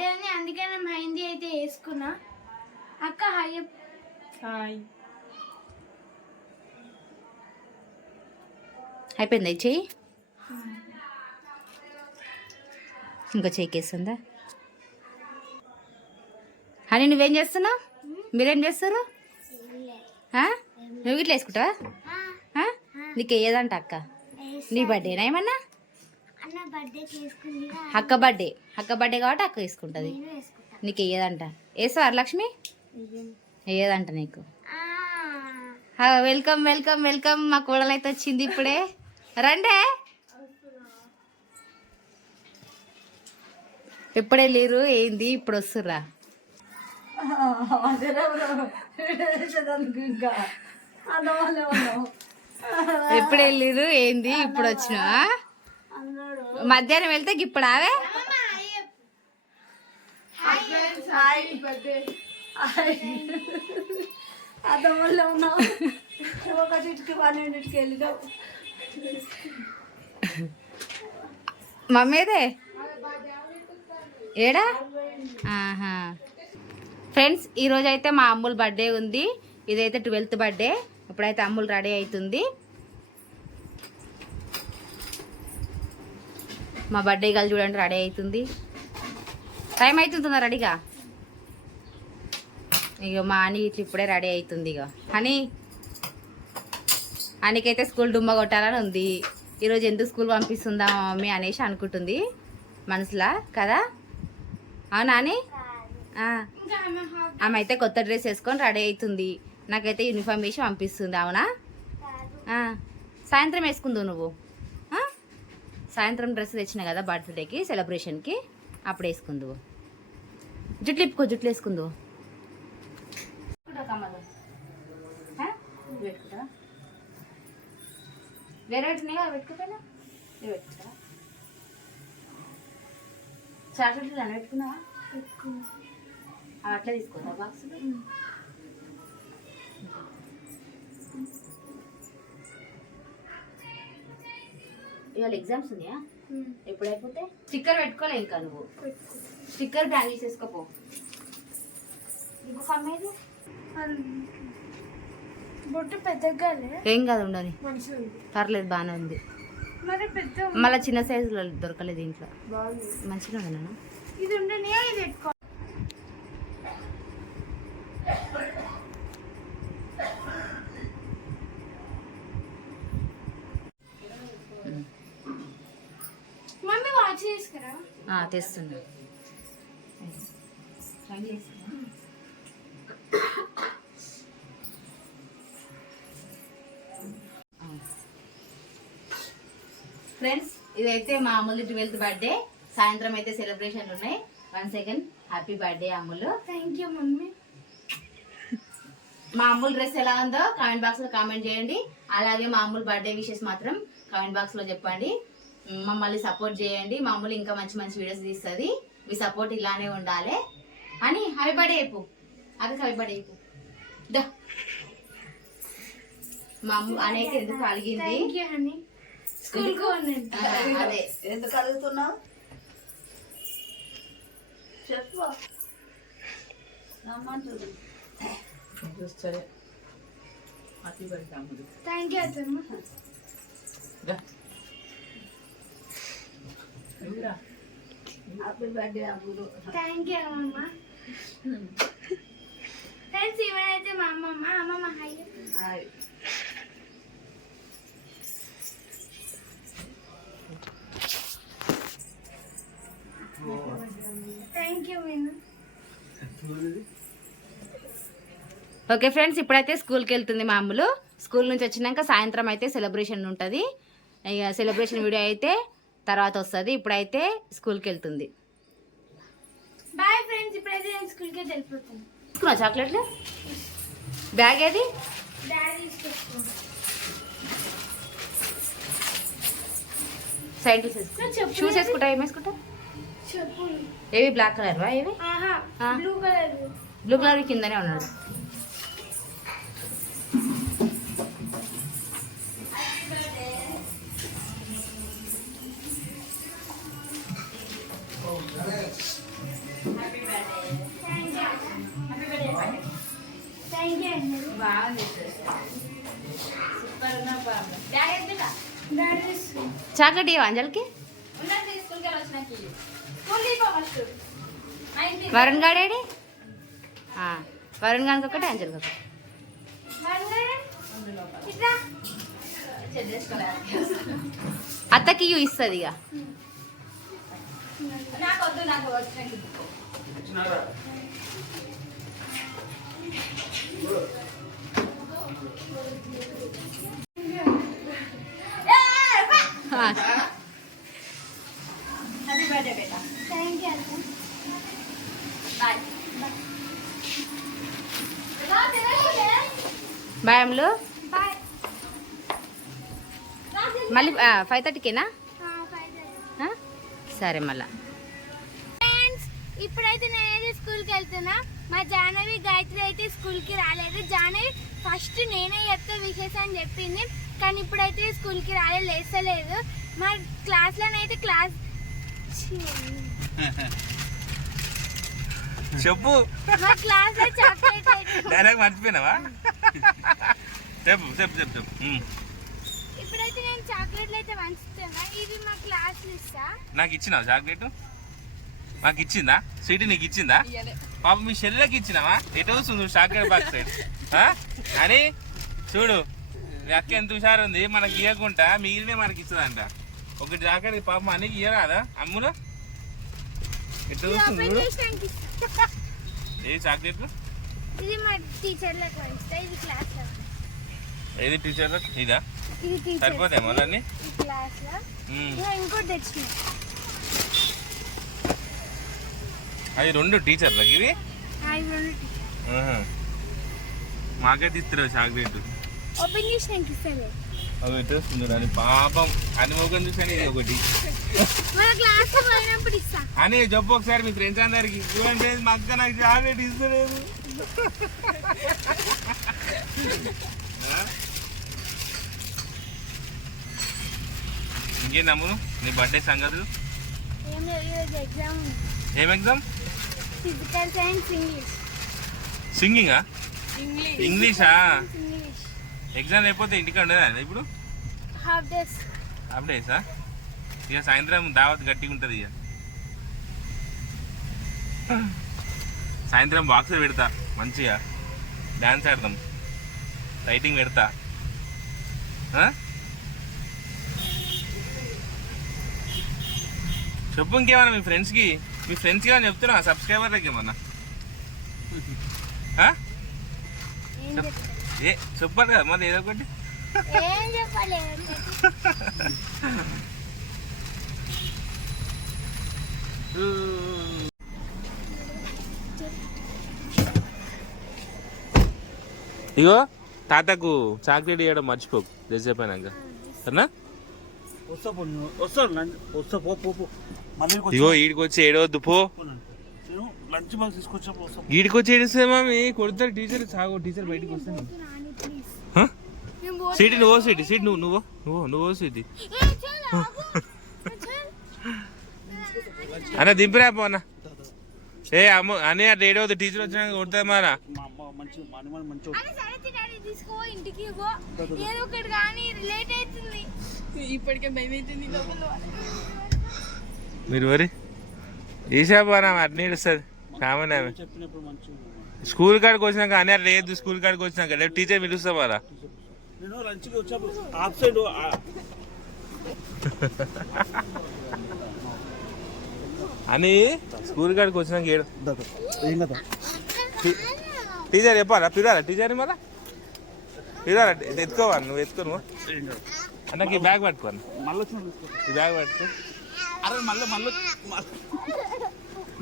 Birthday అని అందుకే నేను మెహందీ అయితే వేసుకున్నా. అక్క హాయ్ హాయ్. అయిపోయిందా చెయ్యి? ఇంకా చెయ్యి కేస్తుందా అని నువ్వేం చేస్తున్నావు? మీరేం చేస్తారు? నువ్వు ఇట్లా వేసుకుంటావా? నీకు వేయదంట అక్క? నీ బర్త్డేనా ఏమన్నా? అక్క బర్త్డే అక్క బర్త్డే కాబట్టి అక్క వేసుకుంటుంది నీకు వేయదంట. వేస్తావా లక్ష్మి వేయదంట నీకు. ఆ, వెల్కమ్ వెల్కమ్ వెల్కమ్ మా కోడలు అయితే వచ్చింది ఇప్పుడే. రండే. ఎప్పుడే లేరు ఏంది? ఇప్పుడు వస్తుర్రా. ఎప్పుడు వెళ్ళిరు ఏంది? ఇప్పుడు వచ్చినా మధ్యాహ్నం వెళ్తే ఇప్పుడు ఆవే? ఒకటికి మమ్మీదే? ఏడా? ఆహా. ఫ్రెండ్స్ ఈరోజు అయితే మా అమ్ముల్ బర్త్డే ఉంది. ఇదైతే ట్వెల్త్ బర్త్డే. ఇప్పుడైతే అమ్ముల్ రెడీ అవుతుంది మా బర్త్డే గల్ చూడండి రెడీ అవుతుంది. టైం అవుతుందా రెడీగా? ఇక మా అని ఇట్లా ఇప్పుడే రెడీ అవుతుంది ఇక అని అనికైతే స్కూల్ డుమ్మ కొట్టాలని ఉంది. ఈరోజు ఎందుకు స్కూల్ పంపిస్తుందా మమ్మీ అనేసి అనుకుంటుంది. మనసులా? కదా? అవునా అని ఆమె అయితే కొత్త డ్రెస్ వేసుకొని రెడీ అవుతుంది. నాకైతే యూనిఫామ్ వేసి పంపిస్తుంది అవునా? సాయంత్రం వేసుకుందు నువ్వు? సాయంత్రం డ్రెస్ తెచ్చిన కదా బర్త్డేకి సెలబ్రేషన్కి. అప్పుడు వేసుకుందువు జుట్లు ఇప్పుకో జుట్లు వేసుకుందు వేరే పెట్టుకోపోయినా పెట్టుకుంటా పెట్టుకున్నావా? అట్లా తీసుకోదా బాక్స్ ఇవాళ ఎగ్జామ్స్ ఉన్నాయా? ఎప్పుడు అయిపోతే స్టిక్కర్ పెట్టుకోలే ఇంకా నువ్వు. స్టిక్కర్ బ్యాగ్ తీసేసుకోపో. ఇంకొక అమ్మాయిది బొట్టు పెద్దగా ఏం కాదు ఉండని పర్లేదు బాగానే ఉంది. మరి పెద్ద మళ్ళీ చిన్న సైజులో దొరకలేదు ఇంట్లో మంచిగా ఉంది నాన్న. ఇది ఉండనే ఇది పెట్టుకో మమ్మీ వాచ్ తీసుకురా ఆ, తెస్తున్నా. ఫ్రెండ్స్ ఇదైతే మా అమ్ములు ట్వెల్త్ బర్త్డే. సాయంత్రం అయితే సెలబ్రేషన్ ఉన్నాయి. One second happy birthday Ammulu. Thank you mummy. మా అమ్ముల్ డ్రెస్ ఎలా ఉందో కామెంట్ బాక్స్లో కామెంట్ చేయండి. అలాగే మా అమ్ముల్ బర్త్డే విషెస్ మాత్రం కామెంట్ బాక్స్లో చెప్పండి. మమ్మల్ని సపోర్ట్ చేయండి. మా అమ్ములు ఇంకా మంచి మంచి వీడియోస్ తీస్తుంది. మీ సపోర్ట్ ఇలానే ఉండాలి. అని బర్త్డే చెప్పు. అది చెప్పు. దా. మా అనేక ఎందుకు అడిగింది స్కూల్కు అదే. ఎందుకు అడుగుతున్నావు? చెప్పు. అమ్ముడు థ్యాంక్ యూ అత్తమ్మ. థ్యాంక్ యూ అమ్మమ్మ ఫ్రెండ్స్ ఇవైతే మా అమ్మమ్మ అమ్మమ్మ hi hi. Thank you Meenu okay friends ఇప్పుడైతే స్కూల్కి వెళ్తుంది మా అమ్ములు. స్కూల్ నుంచి వచ్చినాక సాయంత్రం అయితే సెలబ్రేషన్ ఉంటుంది. ఇక సెలబ్రేషన్ వీడియో అయితే తర్వాత వస్తుంది ఇప్పుడైతే స్కూల్కి వెళ్తుంది బాయ్ ఫ్రెండ్స్ ఇప్పుడైతే నేను స్కూల్కి వెళ్ళిపోతాను. తీసుకున్నా చాక్లెట్లు? బ్యాగ్ ఏది చెప్పు. షూస్ వేసుకుంటా ఏం వేసుకుంటా? ఏవి? బ్లాక్ కలర్ ఏవి. Blue colour. బ్లూ కలర్ కిందనే ఉన్నాడు. చాక్లెట్ ఇవ్వ అంజలికి. వరుణ్ గాడేడి వరుణ్ గానికి ఒకటి అంజలికి ఒకటి. అత్తకి ఇయ్యి ఇస్తుంది ఇక. బాయ్ అమ్ములు బాయ్ మళ్ళీ ఫైవ్ థర్టీకేనా సరే మళ్ళా. ఫ్రెండ్స్ ఇప్పుడైతే నేనైతే స్కూల్కి వెళ్తున్నా. మా జాహ్నవి గాయత్రి అయితే స్కూల్కి రాలేదు. జాహ్నవి ఫస్ట్ నేనే చెప్తే విషెస్ అని చెప్పింది. కానీ ఇప్పుడైతే స్కూల్కి రాలేదు లేస్తలేదు. మా క్లాస్లోనైతే క్లాస్ చెప్పు. మా క్లాస్లో చాక్లెట్ అయితే డైరెక్ట్ మర్చిపోయినావా చెప్పు చెప్పు చెప్పు చెప్పు. ఇప్పుడైతే నేను చాక్లెట్లు అయితే పంచుతున్నా. ఇవి మా క్లాస్లో ఇస్తా నాకు ఇచ్చినావు చాక్లెట్? నాకు ఇచ్చిందా? స్వీట్ నీకు ఇచ్చిందా? పాప మీ చెల్లెకి ఇచ్చినావా? ఎటు వస్తుంది చాక్లెట్ బాక్స్? అని చూడు. మీ అక్క ఎంత హుషారు ఉంది మనకి ఇవ్వకుండా మిగిలినే మనకి ఇస్తుందంట. ఒక జాకెట్ పాప మనకి ఇయ్యరాదా? అమ్ములు? ఎటు వస్తుంది చూడు. ఇస్తా. ఏ చాక్లెట్లు? ఇది మా టీచర్లకు ఇది క్లాస్లో. ఏది ఇదా? ఇది టీచర్ సరిపోతాయి ఈ. ఇంకా ఇంకోటి తెచ్చిన. అవి రెండు టీచర్లకి ఇవి? అవి రెండు ఆహా. మాకైతే ఇస్తారు చాక్లెట్ ఓపెన్ అవి ఎట్టేస్తుంది అని పాపం. అని మొగం చూసాను ఇది ఒకటి. మన క్లాస్ పోయినప్పుడు ఇస్తా. అని చెప్పు ఒకసారి మీ ఫ్రెండ్స్ అందరికి. చూడండి మా అక్క నాకు చాక్లెట్ ఇస్తలేదు? ఇంకేం నమ్మును నీ బర్త్డే సంగతులు? ఏం ఎగ్జామ్ ఫిజికల్ సైన్స్ ఇంగ్లీష్ సింగింగా ఇంగ్లీషా ఇంగ్లీష్ ఎగ్జామ్ అయిపోతే ఇంటికి ఉండదా ఇప్పుడు? హాఫ్ డేస్ అప్పుడేసా ఇక సాయంత్రం దావత్ గట్టిగా ఉంటుంది ఇక. సాయంత్రం బాక్స్ పెడతా. మంచిగా. డాన్స్ ఆడదాం. లైటింగ్ పెడతా? చెప్పు ఇంకేమన్నా మీ ఫ్రెండ్స్కి. మీ ఫ్రెండ్స్కి ఏమైనా చెప్తున్నా? సబ్స్క్రైబర్లకి ఏమన్నా? ఏం చెప్పాలి? కదా మళ్ళీ ఏదో ఒకటి. ఏం ఇగో తాతకు చాక్లెట్ ఇవ్వడం మర్చిపోకు తెచ్చిపోయినాక సరేనా? ఇగో ఈడికి వచ్చి ఏడవద్దు పో. లంచ్. బాక్స్ తీసుకొచ్చా వస్తా ఈడికి వచ్చి ఏడిస్తే మామి? కొడతారు టీచర్ సాగు టీచర్ బయటికి వస్తాను. సీటి నువ్వు సీటి సీటి నువ్వు నువ్వు నువ్వు నువ్వు సీటి. అన్న దింపిరా పో అన్న. ఏ అమ్మ అని అట్లా ఏడవద్దు టీచర్ వచ్చినాక కొడతా మారా. మా అమ్మ మంచి మా అమ్మ మంచి తీసుకో ఇంటికి పో ఏదో ఒకటి కానీ లేట్ అవుతుంది. మీరు వరి ఈశా పోనా అట్లా ఏడుస్తుంది కామన్ ఆమె. చెప్పినప్పుడు మంచి స్కూల్ కాడికి వచ్చినాక అని లేదు స్కూల్ కాడికి వచ్చినాక. రేపు టీచర్ పిలుస్తా మారా నేను లంచ్కి వచ్చాప్పుడు హాఫ్ సైడ్ అని స్కూల్ కాడికి వచ్చినాక ఏడు. ఏం కదా టీచర్ చెప్పాలా? పిరాలా టీచర్ని మళ్ళా? పిరాలా ఎత్తుకోవాలి నువ్వు ఎత్తుకో నువ్వు. అన్నకి ఈ బ్యాగ్ పట్టుకోను మళ్ళీ ఈ బ్యాగ్ పట్టుకో. అరే మళ్ళీ మళ్ళీ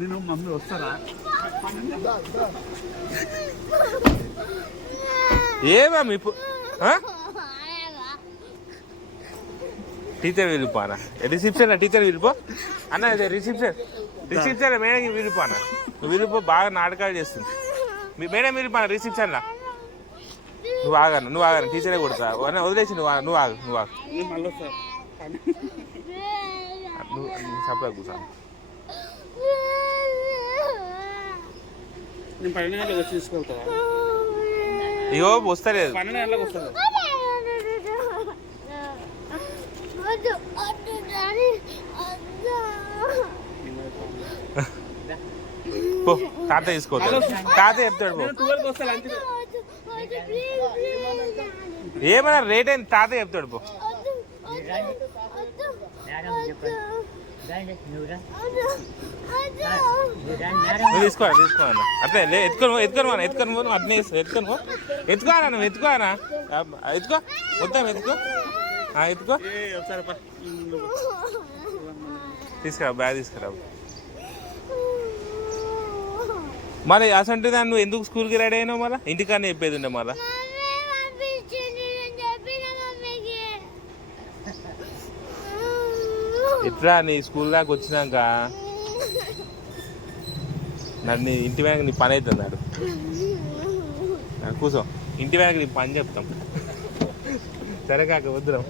నేను మమ్మీ వస్తారా? ఏమా మీ? టీచర్ వెళ్ళిపోనా రిసెప్షన్ టీచర్ వెళ్ళిపో అన్న రిసెప్షన్ రిసెప్షన్ మేడం వెళ్ళిపోనా నువ్వు వెళ్ళిపో బాగా నాటకాలు చేస్తుంది. మీ మేడం వెళ్ళిపోనా రిసెప్షన్లా నువ్వు ఆగను నువ్వు ఆగను టీచరే కొడతా. వదిలేసి నువ్వు నువ్వు ఆగు నువ్వు ఆగు. నువ్వు సపరేట్ కూర్చోను నేను పైన వచ్చి తీసుకెళ్తా ఇగో వస్తలేదు. పన్నెండు గంటలకు వస్తుంది వద్దు వద్దు డాడీ వద్దు పో తాత తీసుకోతాడు తాత చెప్తాడు వద్దు వద్దు ఏమన్నా రేట్ అయింది తాత చెప్తాడు పో. వద్దు వద్దు వద్దు వద్దు నువ్వు తీసుకోవాలి తీసుకోవాలి అట్లే లే ఎత్తుకొని పో, ఎత్తుకొని పోనా ఎత్తుకొని పోను అట్నే ఎత్తుకొని పో. ఎత్తుకోనా నువ్వు ఎత్తుకోనా ఎత్తుకో మొత్తం ఎత్తుకో. ఆ, ఎత్తుకో. తీసుకురా బ్యాగ్ తీసుకురా. మరి అసంటే దాన్ని నువ్వు ఎందుకు స్కూల్కి రెడీ అయినావు మళ్ళీ? ఇంటికానే చెప్పేది ఉండే మళ్ళీ? ఎట్లా నీ స్కూల్ దాకా వచ్చినాక? నన్ను ఇంటి వెనక నీ పని అవుతుంది నాడు నాడు కూర్చో ఇంటి వెనక నీ పని చెప్తాం. సరే కాక వద్దురాం.